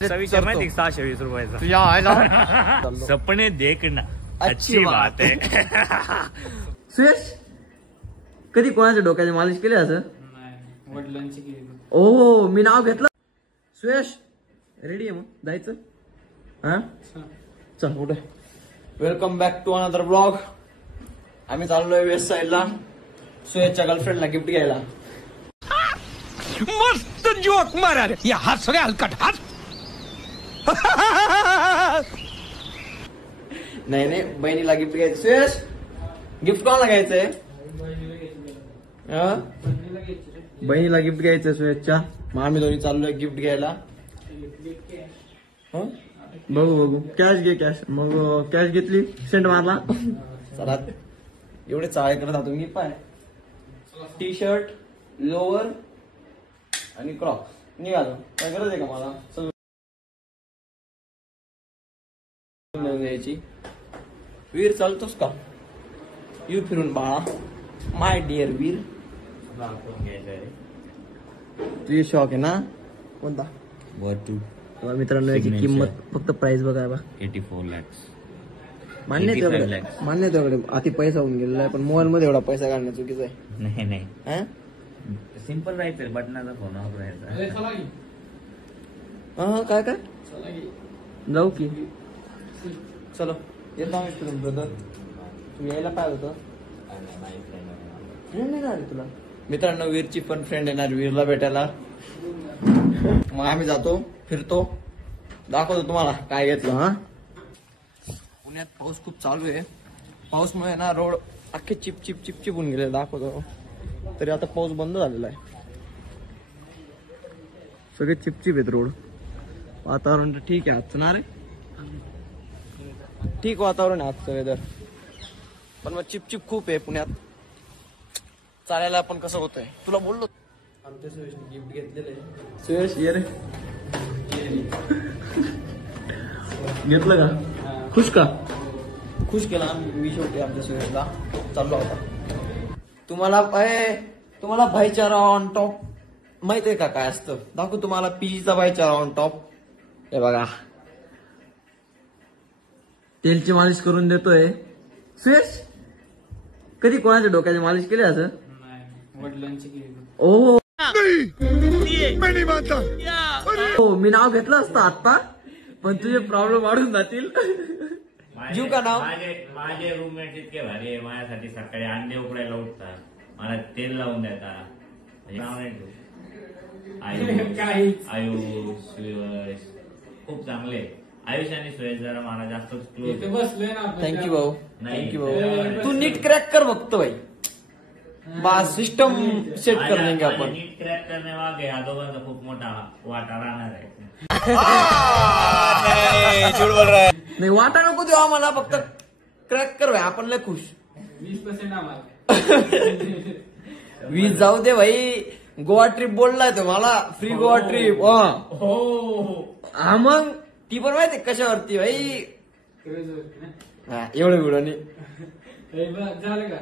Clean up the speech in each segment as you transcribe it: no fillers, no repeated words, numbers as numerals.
माहिती 620 रुपयाचा तुझ्या आयला सपने देखना अच्छी बात आहे. सुयश कधी कोणाच्या डोक्याची मालिश केली असं? वडिलांची केली. ओ मी नाव घेतलं. सुयश रेडी आहे मग जायचं? हा चल कुठे. Welcome back to another blog. आम्ही चाललोय वेस्ट साईडला सुयशच्या गर्लफ्रेंडला गिफ्ट घ्यायला. मस्त जोक मारा रे या हात सगळे हलकट हात. नाही नाही बहिणीला गिफ्ट घ्यायचं. सुयश गिफ्ट कोणाला घ्यायचंय? बहिणीला गिफ्ट घ्यायचंय सुयशच्या. मग आम्ही दोन्ही चाललोय गिफ्ट घ्यायला. बघू बघू कॅश घे कॅश. मग कॅश घेतली सेंट मारला. चला एवढे चाळे करत होतो मी. पाय टी शर्ट लोअर आणि क्रॉक्स निघालो. काय गरज आहे का मला घ्यायची? वीर चालतोस का? यू फिरून बाळा माय डिअर वीर. तुझी शॉक आहे ना कोणता? मित्रांनो याची किंमत फक्त प्राइस बघा बा 84 lakhs. मान्य तेवढे अति पैसा होऊन गेलेला आहे. पण मोबाईल मध्ये एवढा पैसा काढणं चुकीचं आहे. नाही नाही सिंपल राहायचं. बटनाचा फोन वापरायचा. काय काय जाऊ की चलो येतो आम्ही फिरून. ब्रदर तू यायला पाहिजे होतं. नाही ना तुला. मित्रांनो वीरची पण फ्रेंड येणार वीरला भेटायला. मग आम्ही जातो फिरतो दाखवतो तुम्हाला काय घेतलं. हा पुण्यात पाऊस खूप चालू आहे. पाऊसमुळे ना रोड अख्खे चिप चिप चिप चिप होऊन गेले. दाखवतो तरी आता पाऊस बंद झालेला आहे. सगळे चिपचिप आहेत रोड. वातावरण तर ठीक आहे आजचं ना रे. ठीक वातावरण आहे आजचं वेदर. पण मग चिपचिप खूप आहे पुण्यात. चालायला पण कसं होतंय तुला बोललो. आमच्या सुयशने गिफ्ट घेतलेलं आहे. सुयश ये रे. घेतलं का? खुश का? खुश केला मी शेवटी आमच्या सुयशला. चाललो होता. तुम्हाला भाईचारा ऑन टॉप माहित आहे का काय असतं? दाखवू तुम्हाला पीजीचा भाईचारा ऑन टॉप. हे बघा तेलची मालिश करून देतोय. सुयश कधी कोणाच्या डोक्याची मालिश केली असं? वडिलांची केली. ओ मी नाव घेतलं असतं आता. पण तुझे प्रॉब्लेम वाढून जातील. जीव का नाव? माझे रूममेट इतके भारी आहे. माझ्यासाठी सकाळी अंडे उकडायला उठतात. मला तेल लावून देतात. नाव नाही ठेवू. आयुष सुयश खूप चांगले. आयुष आणि सुयश जरा मला जास्त क्लोज. थँक्यू भाऊ. थँक्यू भाऊ. तू नीट क्रॅक कर बघतो भाई. बस सिस्टम सेट कर देंगे आपण. नीट क्रॅक करणे मागे या दोघांचा खूप मोठा वाटा राहणार आहे. नाही वाटा नको देऊ आम्हाला. फक्त क्रॅक कर भाई. आपण लय खुश. 20% आम्हाला 20 जाऊ दे भाई. गोवा ट्रिप बोललाय तो मला. Free Goa trip. हा मग ती पण माहिती कशावरती भाई. एवढं व्हिडिओ नाही. झालं का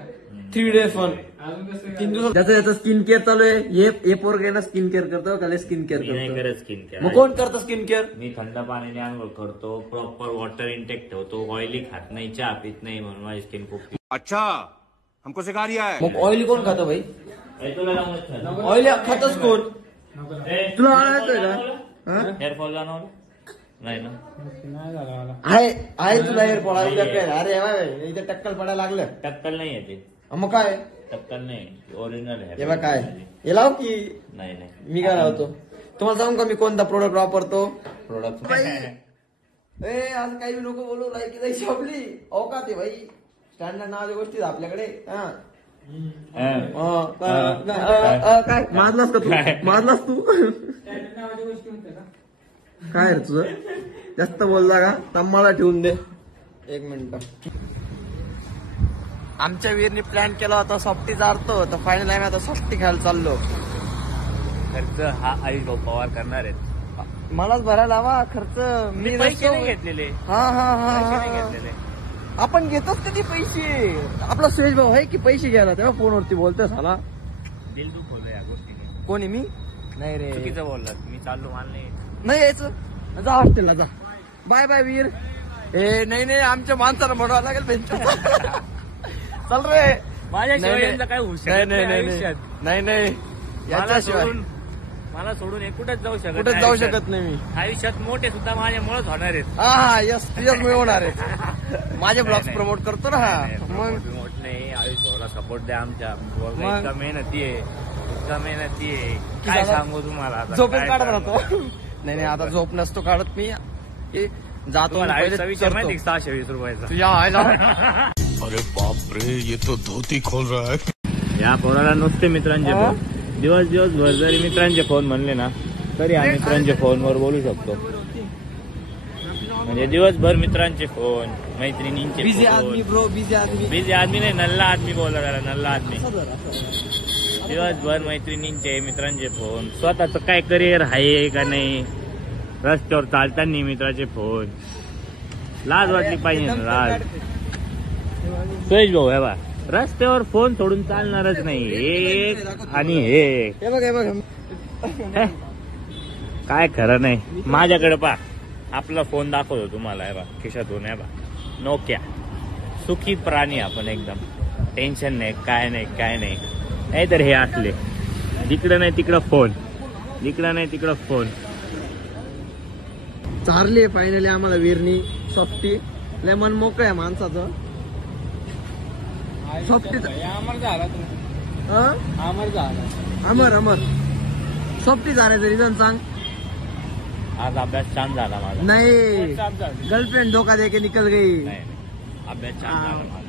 3 days फन. अजून कसं 3 दिवस त्याचं स्किन केअर चालू आहे. हे पोरगे ना स्किन केअर करतो का? स्किन केअर नाही करतो. करत स्किन केअर. मग कोण करतं स्किन केअर? मी थंड पाण्याने आंघोळ करतो. प्रॉपर वॉटर इंटेक ठेवतो. ऑइली खात नाही. चहा पित नाही. म्हणून माझी स्किन खूप. अच्छा हमको सिखा रिया है. मग ऑइली कोण खातं भाई? तुला लावून ऑइली खातच कोण? तुला आणायचंय का? हेअरफॉल जाणवलं नाही ना? नाही झालं मला. आहे तुला हेअरफॉल? अरे इथे टक्कल पडायला लागलं. टक्कल नाही येते. मग काय? टक्कल नाही ओरिजिनल आहे. हे बघ काय हे लाव की. नाही नाही मी काय लावतो तुम्हाला सांगू का? मी कोणता प्रोडक्ट वापरतो? प्रोडक्ट असं काही नको बोलू. लायकी आपली औकात आहे भाई. स्टँडर्ड नावाच्या गोष्टी आपल्याकडे. काय मारलास का तू? मारलास तू? नावाच्या गोष्टी होत्या का? काय रे तुझं जास्त बोलला का? तम्माला ठेवून दे. 1 मिनिट. आमच्या वीरनी प्लॅन केला होता सॉफ्टी चारतो. तर फायनल आम्ही आता सॉफ्टी खायला चाललो. खर्च हा आयुष भाऊ पवार करणार आहेत. मलाच भरायला हवा खर्च. मी पैसे नाही घेतलेले. हा आपण घेतोच कधी पैसे. आपला सुयश भाऊ आहे की पैसे घ्यायला तेव्हा फोनवरती बोलतोय साला. दिल दुख होतं या गोष्टीने. कोणी? मी नाही रे. चुकीचं बोललात. मी चाललो मला नाही यायचं. जा हॉस्टेलला जा. बाय बाय वीर. ए नाही आमच्या माणसाला म्हणावं लागेल बेंच. चल रे. माझ्याशिवाय यांचं काय होऊ शकत नाही आयुष्यात. नाही याच्याशिवाय मला सोडून हे कुठेच जाऊ शकत कुठेच जाऊ शकत नाही मी. आयुष्यात मोठे सुद्धा माझ्यामुळेच होणार आहेत. हा यस तुझ्याच मी होणार आहे. माझे ब्लॉग्स प्रमोट करतो ना. हा मग मोठ नाही आयुष्याला सपोर्ट द्या आमच्या. मग? इतका मेहनती आहे की काय दादा सांगू तुम्हाला आता. झोपेच काय काढत सांगू? राहतो. नाही आता झोप नसतो काढत मी. हे जातो तुम्हाला आणि आयुष्याचा पहिले विचार चरतो. माहिती 620 रुपयाचा. तुझ्या आयला अरे बाप रे, ये तो धोती खोल रहा है. या पोराला नुसते मित्रांचे फोन. दिवसभर जरी मित्रांचे फोन म्हणले ना तरी आम्ही मित्रांच्या फोनवर बोलू शकतो. म्हणजे दिवसभर मित्रांचे फोन, मैत्रिणींचे बिझी फोन. आदमी ब्रो बिझी आदमी. बिझी आदमी नाही, नल्ला आदमी बोलला त्याला. नल्ला आदमी. दिवसभर मैत्रिणींचे मित्रांचे फोन. स्वतःच काय करिअर आहे का नाही, रस्त्यावर चालताना मित्राचे फोन. लाज वाटली पाहिजे ना, लाज. सुरेश भाऊ हे बा रस्त्यावर फोन सोडून चालणारच नाही. एक आणि हे हे बघ हे, काय खरं नाही. माझ्याकडे पा आपला फोन दाखवतो तुम्हाला. हे बा खिशातून. हे बा नोकिया. सुखी प्राणी आपण एकदम. टेन्शन नाही, काय नाही तर हे असले इकडं नाही तिकडं फोन, इकडं नाही तिकडं फोन. चारली फायनली आम्हाला वीरनी सॉफ्टी. लेमन मोकळं आहे माणसाचं. सॉफ्टी अमर झाला तू. अमर झाला. अमर सॉफ्टी झाल्याचं रिझन सांग. आज अभ्यास छान झाला माझा. नाही गर्लफ्रेंड धोका दे के निकल गई. नाही, अभ्यास छान झाला माझा.